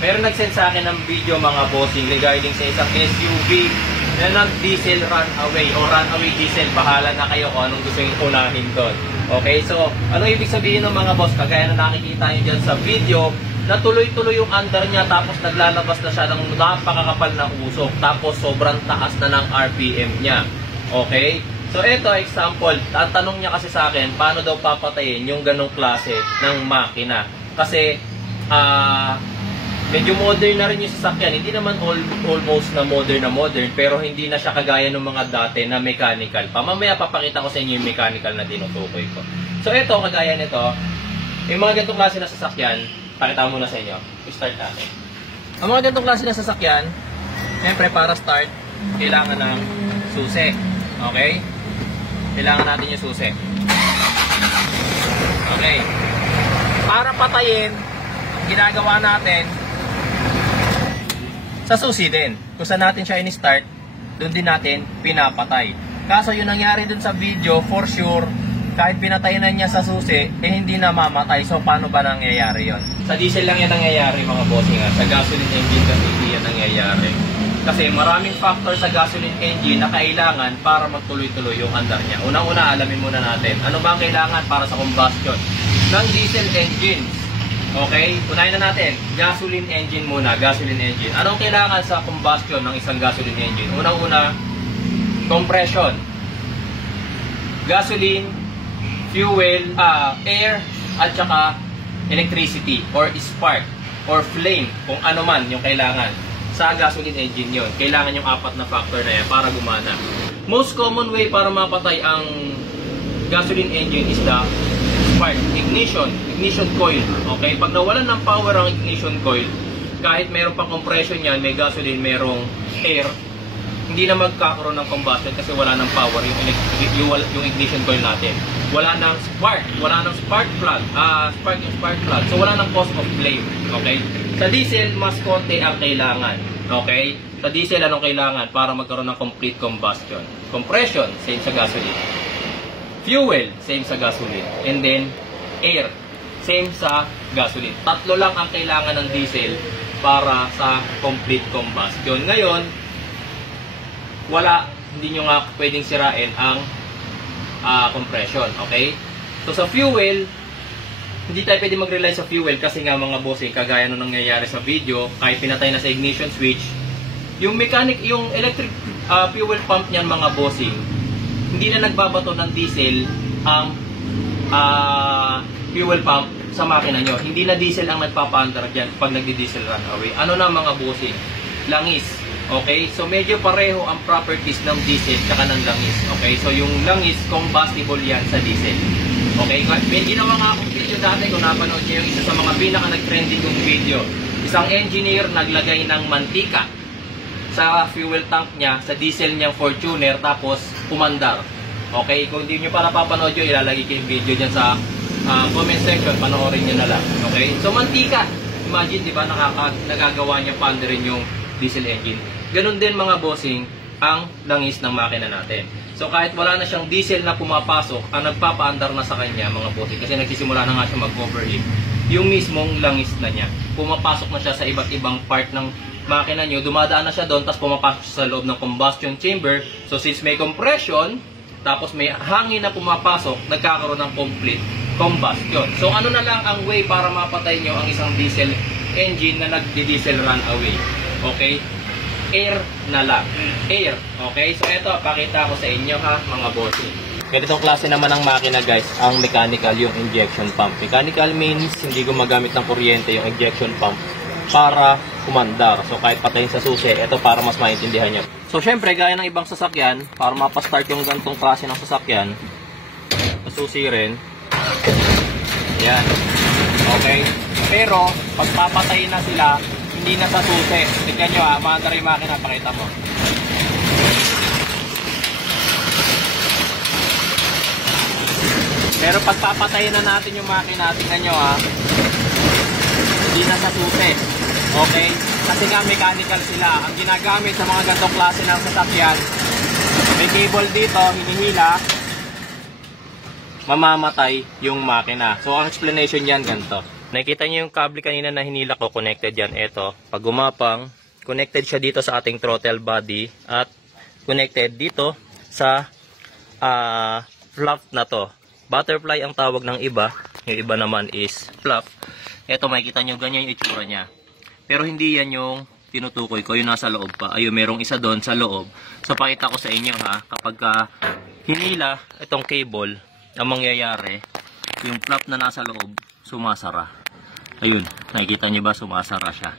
Meron nag-send sa akin ng video mga bossing regarding sa isang SUV na nag-diesel runaway o runaway diesel. Bahala na kayo kung anong gusto yung unahin doon. Okay, so ano ibig sabihin ng mga boss? Kagaya na nakikita nyo dyan sa video, na tuloy-tuloy yung under niya tapos naglalabas na siya ng napakakapal na usok. Tapos sobrang taas na ng RPM niya. Okay? So ito, example, tatanong niya kasi sa akin, paano daw papatayin yung ganong klase ng makina? Kasi, medyo modern na rin yung sasakyan. Hindi naman almost na modern, pero hindi na siya kagaya ng mga dati na mechanical pa. Mamaya papakita ko sa inyo yung mechanical na tinutukoy ko. So ito, kagaya nito, yung mga ganitong klase na sasakyan, pakita mo muna sa inyo. I-start natin. Ang mga ganitong klase na sasakyan, siyempre para start, kailangan ng susi. Okay? Kailangan natin yung susi. Okay. Para patayin, ang ginagawa natin, sa susi din. Kung saan natin siya in-start, doon din natin pinapatay. Kaso yung nangyari dun sa video, for sure, kahit pinatay na niya sa susi, hindi na mamatay. So, paano ba nangyayari yon? Sa diesel lang yan nangyayari mga bossing. Sa gasoline engine kasi hindi yan nangyayari. Kasi maraming factor sa gasoline engine na kailangan para magtuloy-tuloy yung andar niya. Unang-una, alamin muna natin. Ano ba ang kailangan para sa combustion ng diesel engines? Okay? Unahin na natin. Gasoline engine muna. Gasoline engine. Anong kailangan sa combustion ng isang gasoline engine? Unang-una, compression. Gasoline, fuel, air, at saka electricity or spark or flame. Kung ano man yung kailangan. Sa gasoline engine yon, kailangan yung apat na factor na yan para gumana. Most common way para mapatay ang gasoline engine is the spark, ignition coil. Okay? Pag nawalan ng power ang ignition coil, kahit mayroong pang compression yan, may gasoline, mayroong air, hindi na magkakaroon ng combustion kasi wala ng power yung ignition coil natin. Wala ng spark, spark plug. So wala ng cause of flame. Okay? Sa diesel, mas konti ang kailangan. Okay? Sa diesel, anong kailangan para magkaroon ng complete combustion? Compression, same sa gasoline. Fuel, same sa gasoline. And then, air, same sa gasoline. Tatlo lang ang kailangan ng diesel para sa complete combustion. Ngayon, hindi nyo nga pwedeng sirain ang compression. Okay? So, sa fuel, hindi tayo pwede mag-rely sa fuel kasi nga mga bossing, kagaya nung nangyayari sa video, kahit pinatay na sa ignition switch, yung electric fuel pump niyan mga bossing, hindi na nagbabato ng diesel ang fuel pump sa makina nyo. Hindi na diesel ang nagpapaandar dyan pag nagdi-diesel runaway. Ano na mga bossing? Langis. Okay? So medyo pareho ang properties ng diesel tsaka ng langis. Okay? So yung langis, combustible yan sa diesel. Okay? May ginawa nga akong video dati kung napanood niyo yung isa sa mga pinaka-nag-trending kong video. Isang engineer naglagay ng mantika sa fuel tank niya, sa diesel niyang Fortuner, tapos umandar. Okay? Kung hindi nyo pa napapanood yun, ilalagay ko yung video dyan sa comment section, panoorin nyo na lang. Okay? So mantika. Imagine, di ba, nagagawa niya pandarin yung diesel engine. Ganun din mga bossing ang langis ng makina natin. So kahit wala na siyang diesel na pumapasok, ang nagpapaandar na sa kanya mga bossing, kasi nagsisimula na nga siya mag-overheat, yung mismong langis na niya. Pumapasok na siya sa iba't ibang part ng makina nyo, dumadaan na siya doon, tapos pumapasok siya sa loob ng combustion chamber. So since may compression, tapos may hangin na pumapasok, nagkakaroon ng complete combustion. So ano na lang ang way para mapatay nyo ang isang diesel engine na nagdi-diesel runaway? Okay? Air na lang. Air. Okay? So ito, pakita ko sa inyo ha, mga bossing. Ganitong klase naman ng makina guys, ang mechanical yung injection pump. Mechanical means hindi gumagamit ng kuryente yung injection pump para kumandar. So kahit patayin sa susi, ito para mas maintindihan nyo. So syempre, gaya ng ibang sasakyan, para mapastart yung ganitong klase ng sasakyan, susi rin. Yan. Okay? Pero, pag papatayin na sila, hindi na sa susi. Tignan nyo ha, maandar yung makina, pakita mo. Pero pag papatayin na natin yung makina, tignan nyo ha, hindi na sa susi. Okay? Kasi nga mechanical sila. Ang ginagamit sa mga ganitong klase ng sasakyan, may cable dito, hinihila, mamamatay yung makina. So ang explanation yan ganito. Nakikita nyo yung cable kanina na hinila ko, connected yan. Ito, pag gumapang, connected siya dito sa ating throttle body at connected dito sa flap na to. Butterfly ang tawag ng iba, yung iba naman is flap. Ito, makikita nyo ganyan yung itsura niya. Pero hindi yan yung tinutukoy ko, yung nasa loob pa. Ayun, merong isa doon sa loob. So, pakita ko sa inyo ha, kapag hinila itong cable, ang mangyayari, yung flap na nasa loob, sumasara. Ayun, nakikita nyo ba? Sumasara siya.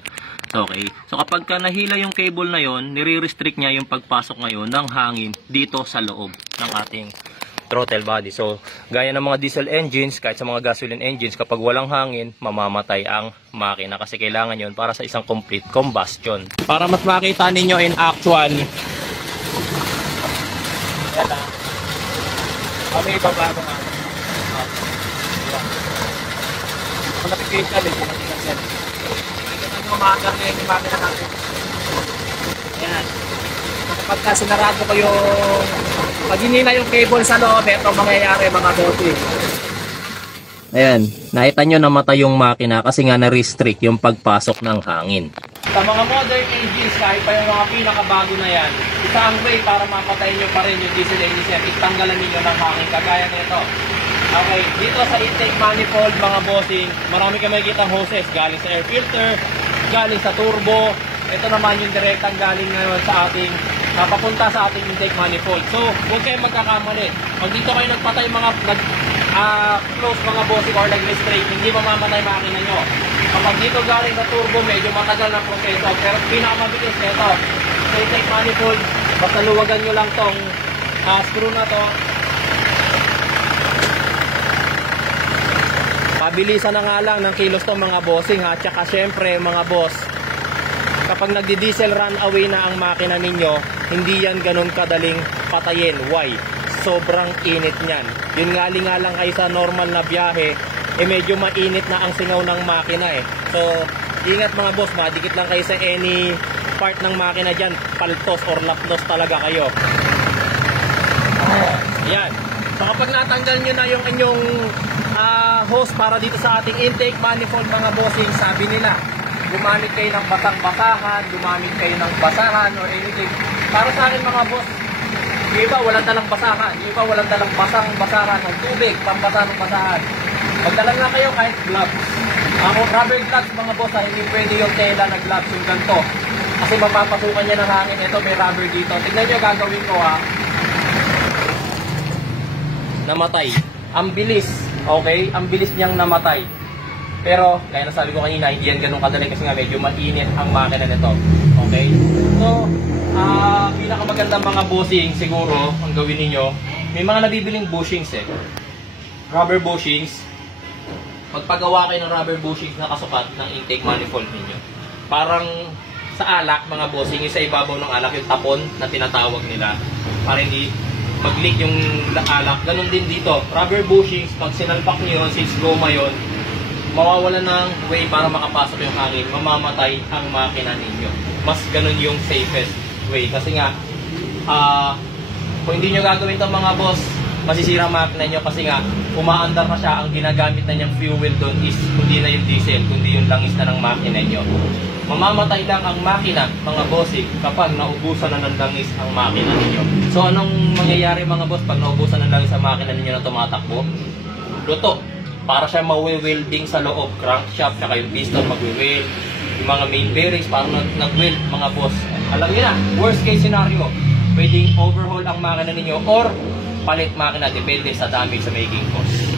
So, okay. So, kapag nahila yung cable na yon, nire-restrict niya yung pagpasok ngayon ng hangin dito sa loob ng ating throttle body. So, gaya ng mga diesel engines, kahit sa mga gasoline engines, kapag walang hangin, mamamatay ang makina. Kasi kailangan yon para sa isang complete combustion. Para mas makita ninyo in actual, yan lang. Kami ibabago nga. Kung napipilit din, napipilit yan. Nakikita nyo, maagang na yung makina natin. Ayan. Kapag sinarado ko yung pag hinila yung cable sa loob, ito mangyayari mga bote. Ayan, nakita nyo namatay yung makina kasi nga na-restrict yung pagpasok ng hangin. Sa mga modern engines, kahit pa yung mga pinakabago na yan, isa ang way para mapatayin nyo pa rin yung diesel engine, itanggalan ninyo ng hangin, kagaya nito. Okay, dito sa intake manifold mga bossing, marami kayo makikita hoses galing sa air filter, galing sa turbo. Ito naman yung direktang galing ngayon sa ating papunta sa ating intake manifold. So, huwag kayo magkakamali. Pag dito kayo nagpatay close mga bossing or nag-restrain, hindi mamamatay makina nyo. Kapag dito galing sa turbo, medyo matagal na proseso. Pero pinakamabilis nito, sa intake manifold, basta luwagan nyo lang tong screw na to. Mabilisan na nga lang ng kilos to mga bossing ha. Tsaka syempre mga boss, kapag nagdi-diesel run away na ang makina ninyo, hindi yan ganun kadaling patayin. Why? Sobrang init niyan. Yun nga lang kayo sa normal na biyahe, medyo mainit na ang singaw ng makina eh. So, ingat mga boss, madikit lang kayo sa any part ng makina dyan, paltos or lapnos talaga kayo. Yan. So, kapag natanggal nyo na yung inyong hose para dito sa ating intake manifold mga bossing, sabi nila, gumamit kayo ng basang-basahan, gumamit kayo ng basahan or anything. Para sa akin mga boss, yung iba walang dalang basahan, yung iba walang dalang basang-basahan ng tubig, pambasa ng basahan. Magdala nga kayo kahit gloves. Ang rubber gloves mga boss, hindi pwede yung tela na gloves yung ganito. Kasi mapapasukan niya ng hangin. Ito may rubber dito. Tignan nyo gagawin ko ha. Namatay. Ang bilis. Okay? Ang bilis niyang namatay. Pero, kaya nasabi ko kanina, hindi yan ganun kadali kasi nga medyo mainit ang makina nito. Okay? So, pinakamagandang mga bushing siguro, ang gawin ninyo, may mga nabibiling bushings eh. Rubber bushings. Magpagawa kayo ng rubber bushings na kasukat ng intake manifold ninyo. Parang sa alak, mga bushing, sa ibabaw ng alak, yung tapon na tinatawag nila. Para hindi mag-leak yung alak. Ganun din dito. Rubber bushings, pag sinalpak nyo yun, since goma yun, mawawalan ng way para makapasok yung hangin, mamamatay ang makina ninyo. Mas ganun yung safest way. Kasi nga, kung hindi nyo gagawin ito mga boss, masisira ang makina nyo kasi nga, umaandar na siya, ang ginagamit na niyang fuel doon is hindi na yung diesel, kundi yung langis na ng makina nyo. Mamamatay lang ang makina, mga bossing, kapag naubusan na ng langis ang makina ninyo. So anong mangyayari mga boss pag naubusan ng langis ang makina ninyo na tumatakbo? Luto. Para siya mawi-welding sa loob, crankshaft, saka yung piston magwi-weld, yung mga main bearings parang nag-weld mga boss. Alam niyo na, worst case scenario, pwedeng overhaul ang makina ninyo or palit makina depende sa damage sa making cost.